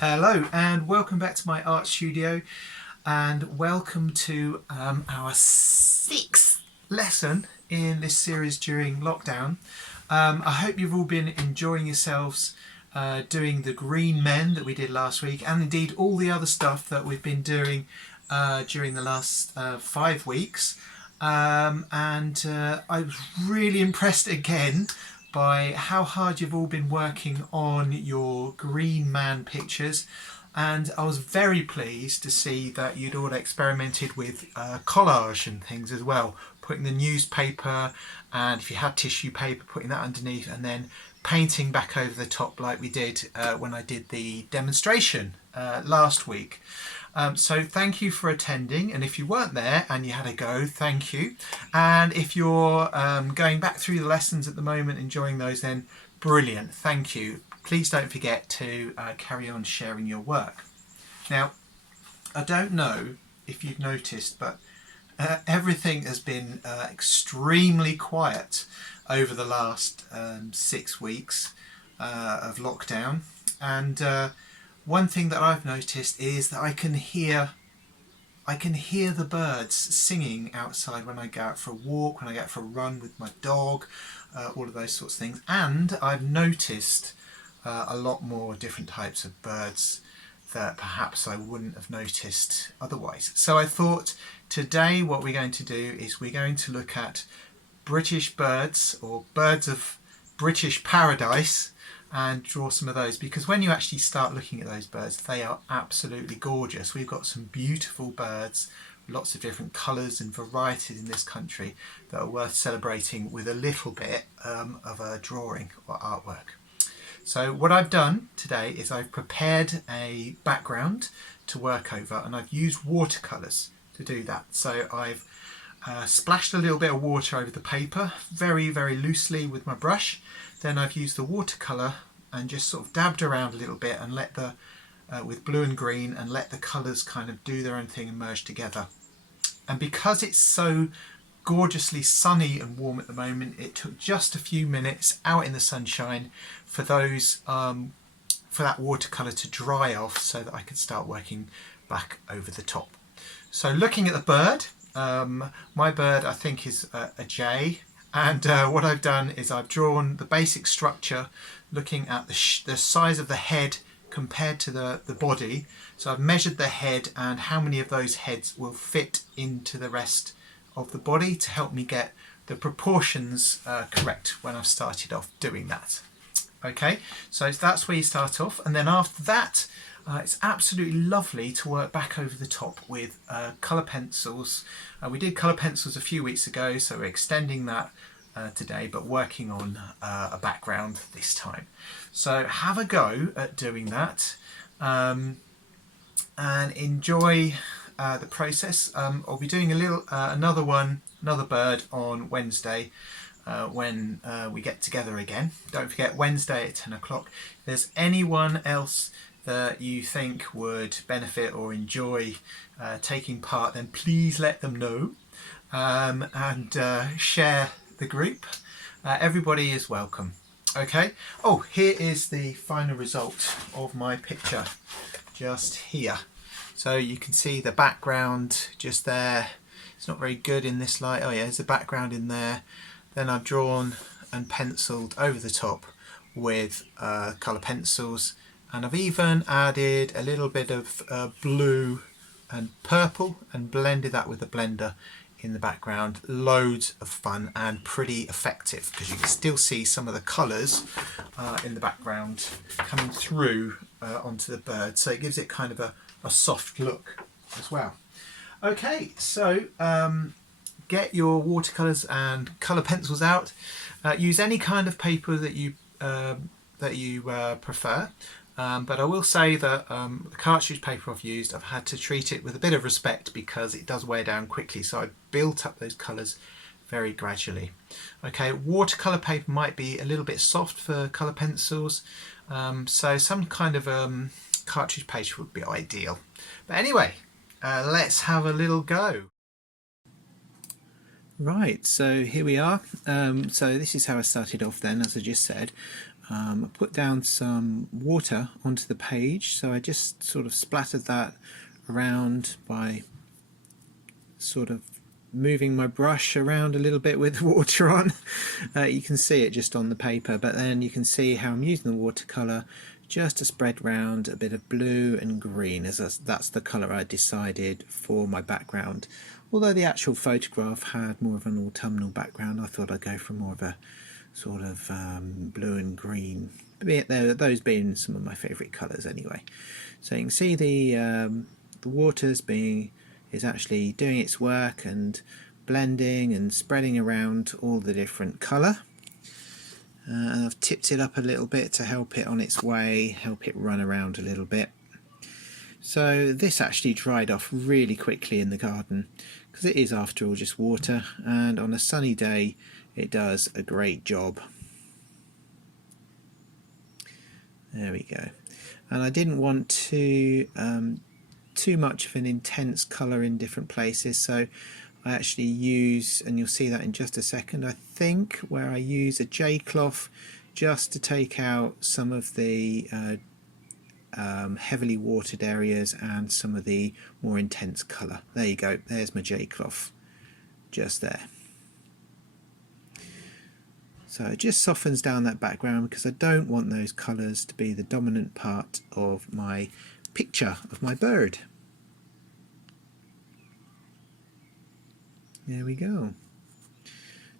Hello and welcome back to my art studio, and welcome to our sixth lesson in this series during lockdown. I hope you've all been enjoying yourselves doing the green men that we did last week, and indeed all the other stuff that we've been doing during the last 5 weeks. I was really impressed again by how hard you've all been working on your green man pictures, and I was very pleased to see that you'd all experimented with collage and things as well, putting the newspaper, and if you had tissue paper, putting that underneath and then painting back over the top like we did when I did the demonstration last week. So thank you for attending, and if you weren't there and you had a go, thank you. And if you're going back through the lessons at the moment, enjoying those, then brilliant, thank you. Please don't forget to carry on sharing your work. Now, I don't know if you've noticed, but everything has been extremely quiet over the last 6 weeks of lockdown, and one thing that I've noticed is that I can hear the birds singing outside when I go out for a walk, when I go out for a run with my dog, all of those sorts of things. And I've noticed a lot more different types of birds that perhaps I wouldn't have noticed otherwise. So I thought today what we're going to do is we're going to look at British birds, or birds of British paradise, and draw some of those, because when you actually start looking at those birds, they are absolutely gorgeous. We've got some beautiful birds, lots of different colours and varieties in this country that are worth celebrating with a little bit of a drawing or artwork. So what I've done today is I've prepared a background to work over, and I've used watercolours to do that. So I've splashed a little bit of water over the paper very, very loosely with my brush. Then I've used the watercolour and just sort of dabbed around a little bit and let the with blue and green, and let the colours kind of do their own thing and merge together. And because it's so gorgeously sunny and warm at the moment, it took just a few minutes out in the sunshine for those for that watercolour to dry off so that I could start working back over the top. So looking at the bird, my bird I think is a jay. And what I've done is I've drawn the basic structure, looking at the size of the head compared to the body. So I've measured the head and how many of those heads will fit into the rest of the body to help me get the proportions correct when I've started off doing that. Okay, so that's where you start off, and then after that it's absolutely lovely to work back over the top with colour pencils. We did colour pencils a few weeks ago, so we're extending that today, but working on a background this time. So have a go at doing that and enjoy the process. I'll be doing another bird on Wednesday when we get together again. Don't forget, Wednesday at 10 o'clock. If there's anyone else that you think would benefit or enjoy taking part, then please let them know, and share the group. Everybody is welcome. Okay. Oh, here is the final result of my picture just here. So you can see the background just there. It's not very good in this light. Oh yeah, there's a background in there. Then I've drawn and penciled over the top with colour pencils, and I've even added a little bit of blue and purple and blended that with a blender in the background. Loads of fun and pretty effective, because you can still see some of the colours in the background coming through onto the bird, so it gives it kind of a soft look as well. Okay, so get your watercolours and colour pencils out. Use any kind of paper that you prefer. But I will say that the cartridge paper I've used, I've had to treat it with a bit of respect because it does wear down quickly, so I built up those colours very gradually. Okay, watercolour paper might be a little bit soft for colour pencils, so some kind of cartridge paper would be ideal. But anyway, let's have a little go. Right, so here we are. So this is how I started off then, as I just said. I put down some water onto the page, so I just sort of splattered that around by sort of moving my brush around a little bit with water on. You can see it just on the paper, but then you can see how I'm using the watercolour just to spread round a bit of blue and green, as that's the colour I decided for my background. Although the actual photograph had more of an autumnal background, I thought I'd go for more of a sort of blue and green, those being some of my favourite colours anyway. So you can see the waters is actually doing its work and blending and spreading around all the different colour. And I've tipped it up a little bit to help it on its way, help it run around a little bit. So this actually dried off really quickly in the garden, because it is after all just water, and on a sunny day it does a great job. There we go. And I didn't want too much of an intense colour in different places, so I actually use, and you'll see that in just a second, I think, where I use a J cloth just to take out some of the heavily watered areas and some of the more intense colour. There you go, there's my J cloth just there. So it just softens down that background, because I don't want those colours to be the dominant part of my picture of my bird. There we go.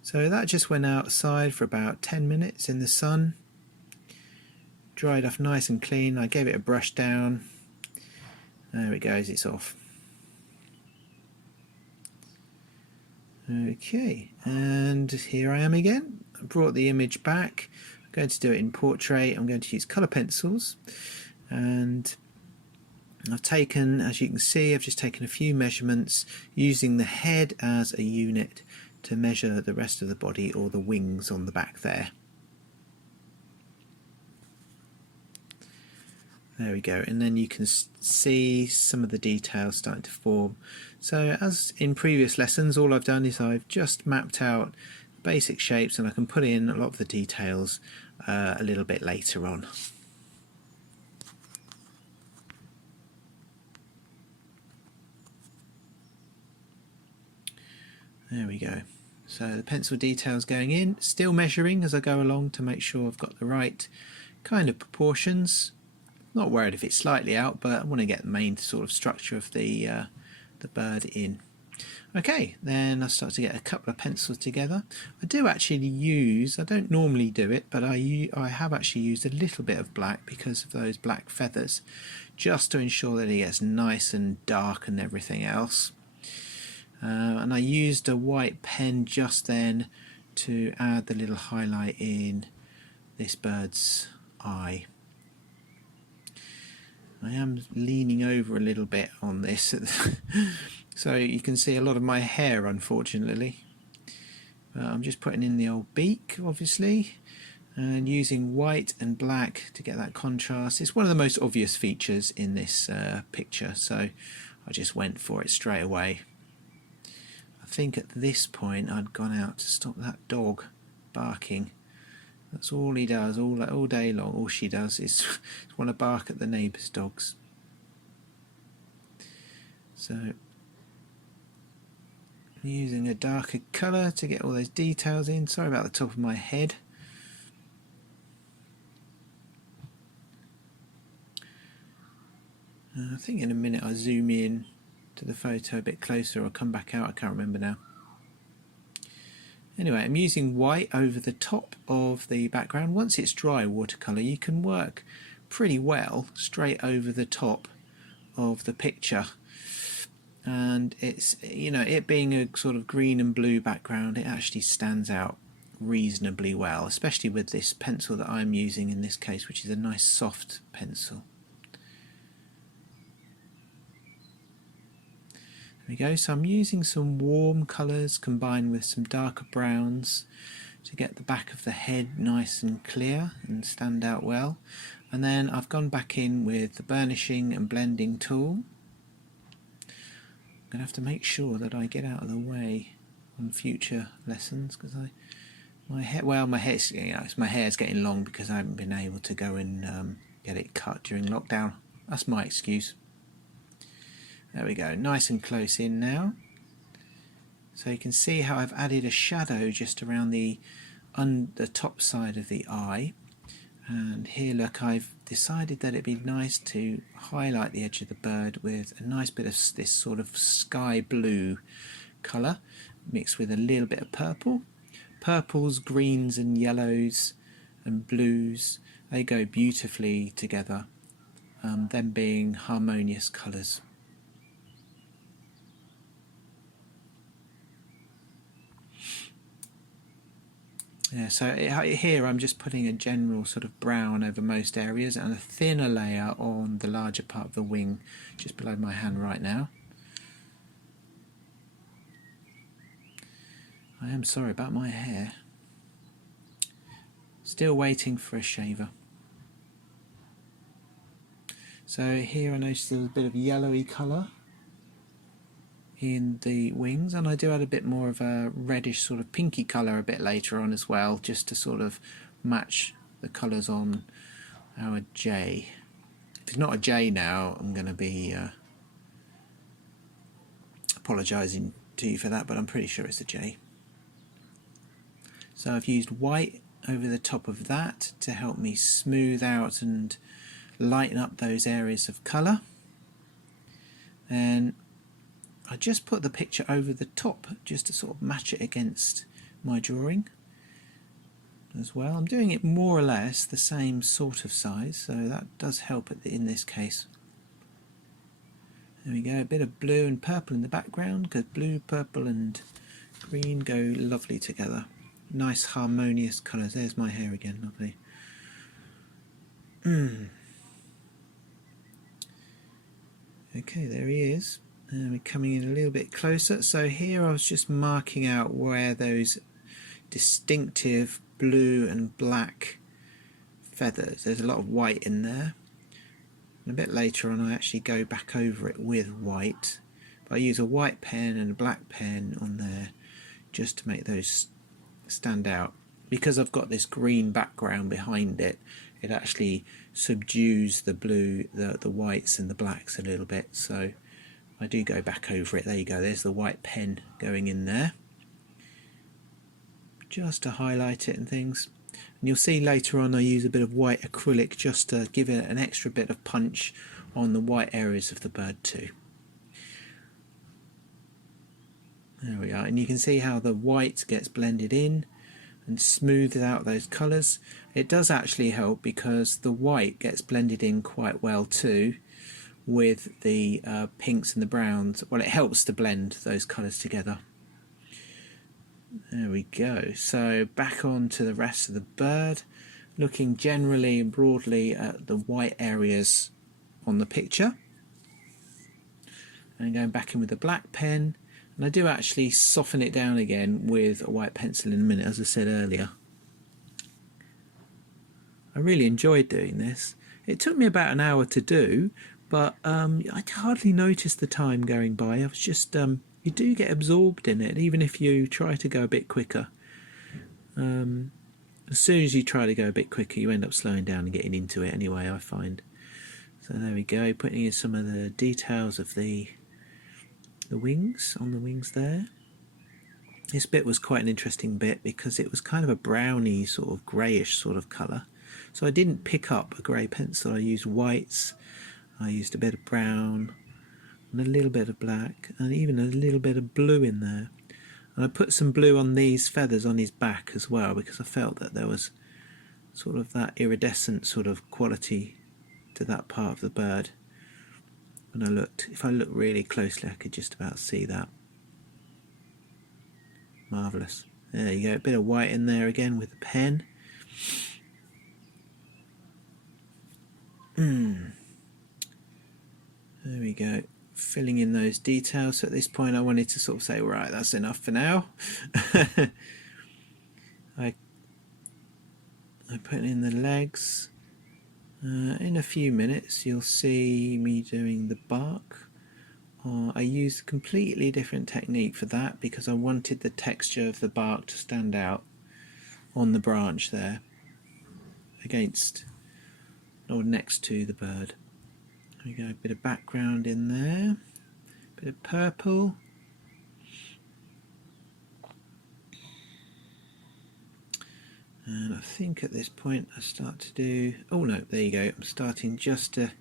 So that just went outside for about 10 minutes in the sun. Dried off nice and clean. I gave it a brush down. There it goes, it's off. Okay, and here I am again. I brought the image back. I'm going to do it in portrait. I'm going to use colour pencils, and I've taken, as you can see, I've just taken a few measurements using the head as a unit to measure the rest of the body, or the wings on the back there. There we go, and then you can see some of the details starting to form. So as in previous lessons, all I've done is I've just mapped out basic shapes, and I can put in a lot of the details a little bit later on. There we go. So the pencil details going in, still measuring as I go along to make sure I've got the right kind of proportions. Not worried if it's slightly out, but I want to get the main sort of structure of the bird in. Okay, then I start to get a couple of pencils together. I do actually use, I don't normally do it, but I have actually used a little bit of black because of those black feathers, just to ensure that it gets nice and dark and everything else. And I used a white pen just then to add the little highlight in this bird's eye. I am leaning over a little bit on this so you can see a lot of my hair, unfortunately. I'm just putting in the old beak, obviously, and using white and black to get that contrast. It's one of the most obvious features in this picture, so I just went for it straight away. I think at this point I'd gone out to stop that dog barking. That's all he does all day long. All she does is want to bark at the neighbour's dogs. So I'm using a darker colour to get all those details in. Sorry about the top of my head. I think in a minute I'll zoom in to the photo a bit closer, or come back out, I can't remember now. Anyway, I'm using white over the top of the background. Once it's dry watercolour, you can work pretty well straight over the top of the picture. And it's, you know, it being a sort of green and blue background, it actually stands out reasonably well, especially with this pencil that I'm using in this case, which is a nice soft pencil. There we go. So I'm using some warm colours combined with some darker browns to get the back of the head nice and clear and stand out well. And then I've gone back in with the burnishing and blending tool. I'm going to have to make sure that I get out of the way on future lessons, because I My hair, well, my hair's, my hair's getting long because I haven't been able to go and get it cut during lockdown. That's my excuse. There we go, nice and close in now. So you can see how I've added a shadow just around the top side of the eye. And here, look, I've decided that it'd be nice to highlight the edge of the bird with a nice bit of this sort of sky blue colour mixed with a little bit of purple. Purples, greens and yellows and blues, they go beautifully together, them being harmonious colours. Yeah, so here I'm just putting a general sort of brown over most areas and a thinner layer on the larger part of the wing just below my hand right now. I am sorry about my hair. Still waiting for a shaver. So here I noticed there's a bit of yellowy colour in the wings, and I do add a bit more of a reddish sort of pinky colour a bit later on as well, just to sort of match the colours on our jay. If it's not a jay now, I'm going to be apologising to you for that, but I'm pretty sure it's a jay. So I've used white over the top of that to help me smooth out and lighten up those areas of colour. And I just put the picture over the top just to sort of match it against my drawing as well. I'm doing it more or less the same sort of size, so that does help in this case. There we go, a bit of blue and purple in the background, because blue, purple and green go lovely together. Nice harmonious colours. There's my hair again, lovely. Okay, there he is. And we're coming in a little bit closer. So here I was just marking out where those distinctive blue and black feathers, there's a lot of white in there. And a bit later on I actually go back over it with white. But I use a white pen and a black pen on there just to make those stand out. Because I've got this green background behind it, it actually subdues the blue, the whites and the blacks a little bit. So I do go back over it. There you go, there's the white pen going in there just to highlight it and things. And you'll see later on I use a bit of white acrylic just to give it an extra bit of punch on the white areas of the bird too. There we are, and you can see how the white gets blended in and smoothes out those colours. It does actually help because the white gets blended in quite well too with the pinks and the browns. Well, it helps to blend those colours together. There we go. So back on to the rest of the bird, looking generally and broadly at the white areas on the picture. And going back in with the black pen. And I do actually soften it down again with a white pencil in a minute, as I said earlier. I really enjoyed doing this. It took me about an hour to do, but I hardly noticed the time going by. I was just, you do get absorbed in it, even if you try to go a bit quicker. As soon as you try to go a bit quicker, you end up slowing down and getting into it anyway, I find. So there we go, putting in some of the details of the wings, on the wings there. This bit was quite an interesting bit because it was kind of a browny sort of greyish sort of colour. So I didn't pick up a grey pencil, I used whites, I used a bit of brown and a little bit of black and even a little bit of blue in there. And I put some blue on these feathers on his back as well because I felt that there was sort of that iridescent sort of quality to that part of the bird. When I looked, if I looked really closely, I could just about see that. Marvellous. There you go, a bit of white in there again with the pen. There we go, filling in those details. So at this point I wanted to sort of say, right, that's enough for now. I put in the legs. In a few minutes you'll see me doing the bark. I used a completely different technique for that because I wanted the texture of the bark to stand out. on the branch there against or next to the bird. There we go, a bit of background in there, a bit of purple. And I think at this point I start to do, oh no, there you go, I'm starting just to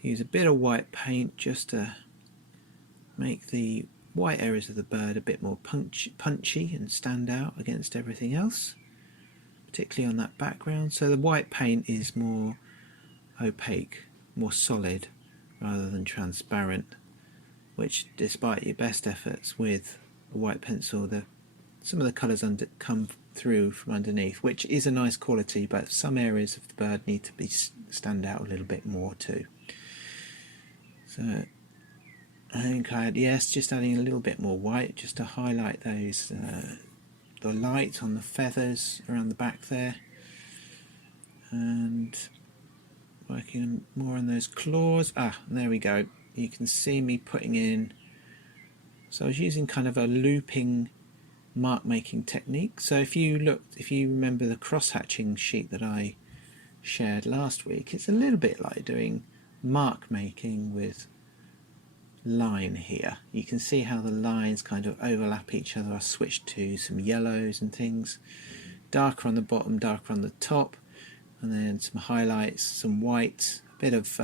use a bit of white paint just to make the white areas of the bird a bit more punchy and stand out against everything else, particularly on that background. So the white paint is more opaque, more solid rather than transparent, which despite your best efforts with a white pencil, some of the colours come through from underneath, which is a nice quality, but some areas of the bird need to stand out a little bit more too. So I think just adding a little bit more white just to highlight those the light on the feathers around the back there, and working more on those claws. There we go. You can see me putting in, so I was using kind of a looping mark making technique. So if you remember the cross hatching sheet that I shared last week, it's a little bit like doing mark making with line here. You can see how the lines kind of overlap each other. I switched to some yellows and things, darker on the bottom, darker on the top, and then some highlights, some white, a bit of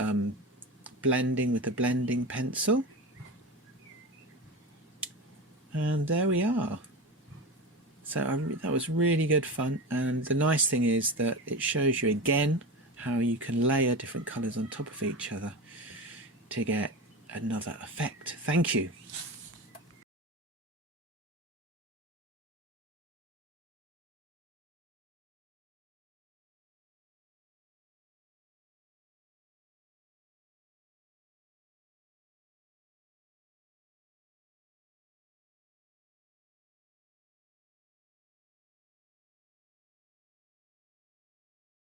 blending with the blending pencil, and there we are. So that was really good fun, and the nice thing is that it shows you again how you can layer different colours on top of each other to get another effect. Thank you.